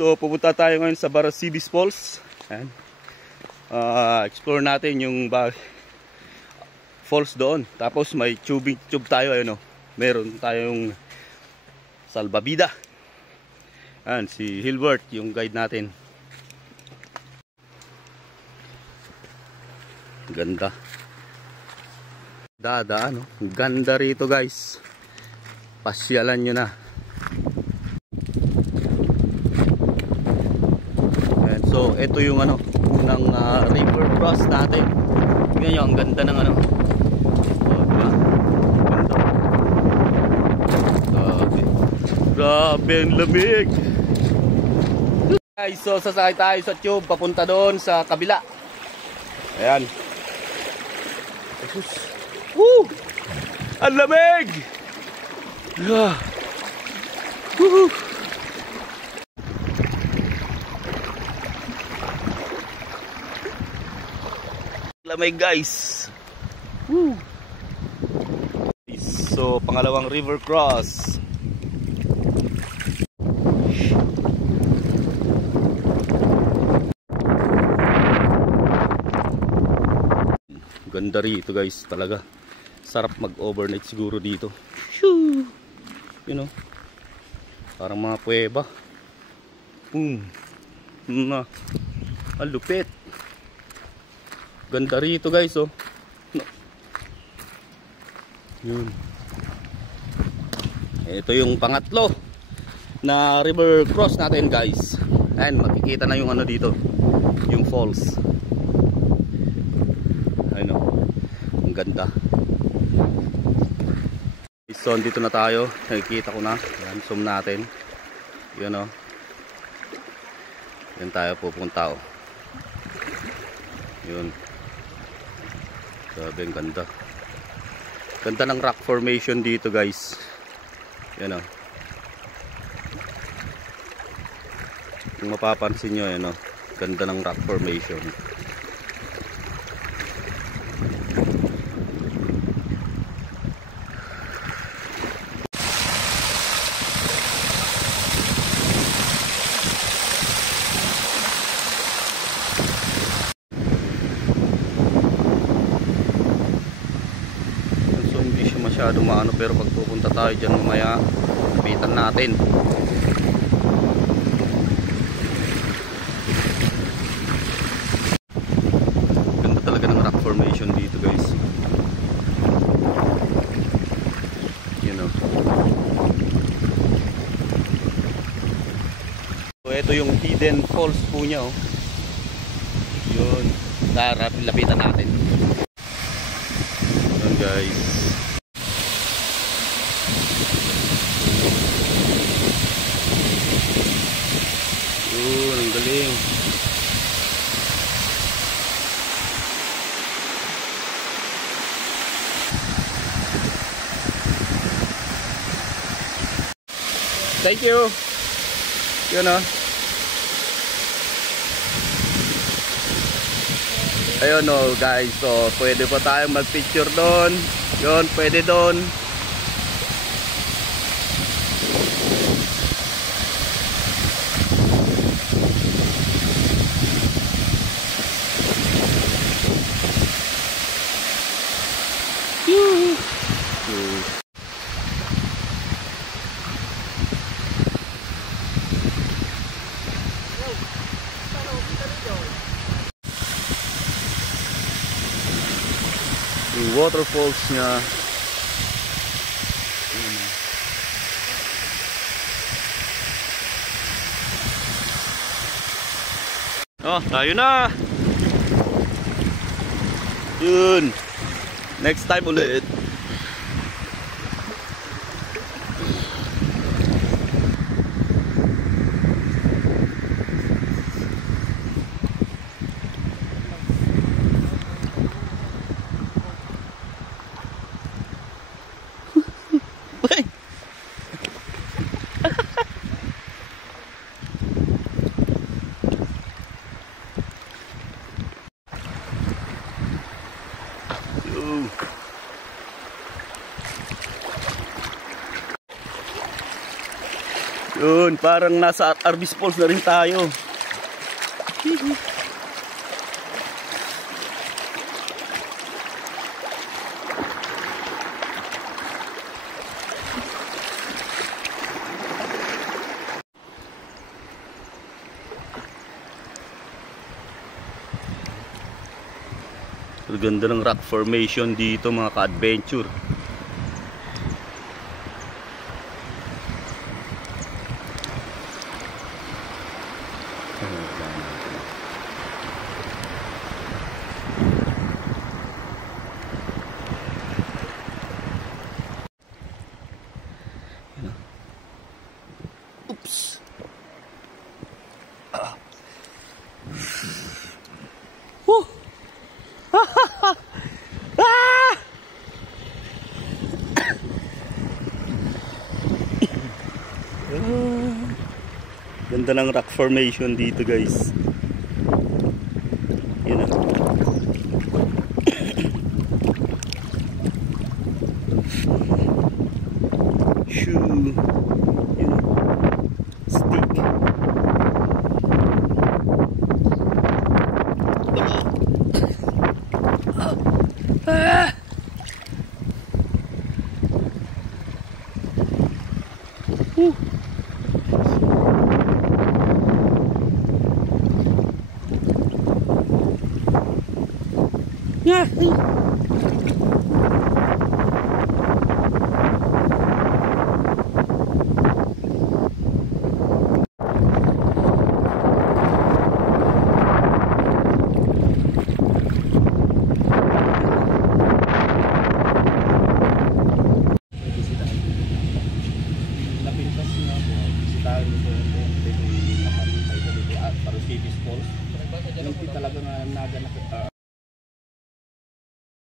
So pupunta tayo ngayon sa Barasibis Falls. Ayan. Explore natin yung falls doon. Tapos may tube tayo, ayun, meron tayong salbabida. Ayan, si Hilbert yung guide natin. Ganda. Dadaan, ganda rito guys. Pasyalan nyo na. Ayan, so ito yung unang river cross natin. Tingnan nyo, ang ganda ng diba? Ganda. Grabe ang lamig. Guys, so sasakay tayo sa tube papunta doon sa kabila. Ayan. Woo! Ang lamig! Yeah. Woo! Lamig guys. Woo! So pangalawang river cross. Ganda rito guys, talaga sarap mag-overnight siguro dito. Shoo! You know, parang mga kuweba. Boom. Ang lupit. Ganda rito guys, no. Yun. Ito yung pangatlo na river cross natin guys. Ayan, makikita na yung dito, yung falls. Ang ganda. So dito na tayo, nakikita ko na. Yan, zoom natin. Yun yan tayo pupunta Yun. Sabi, ang ganda. Ganda ng rock formation dito guys. Yan Kung mapapansin nyo, ganda ng rock formation. Masyado pero pag pupunta tayo dyan mamaya, lapitan natin. Ganda talaga ng rock formation dito guys. So ito yung hidden falls po niya Yun, lapitan natin. Yun guys. Ang galing. Thank you. Yun ayun guys, so pwede pa tayong mag-picture doon. Yun, pwede doon. Yung waterfalls niya. Tayo na. Yun. Next time ulit. Yun, parang nasa Arbis Falls na rin tayo. Ang ganda ng rock formation dito mga ka-adventure. Oops. Woo. Ah! Ganda ng rock formation dito guys. Yan na. Shoe. Yan. Stick. Ah! Yeah. Napintas nga po, bisitahin mo po yung nakantay ko dito at Parusibis Falls. Yung talaga nga naganap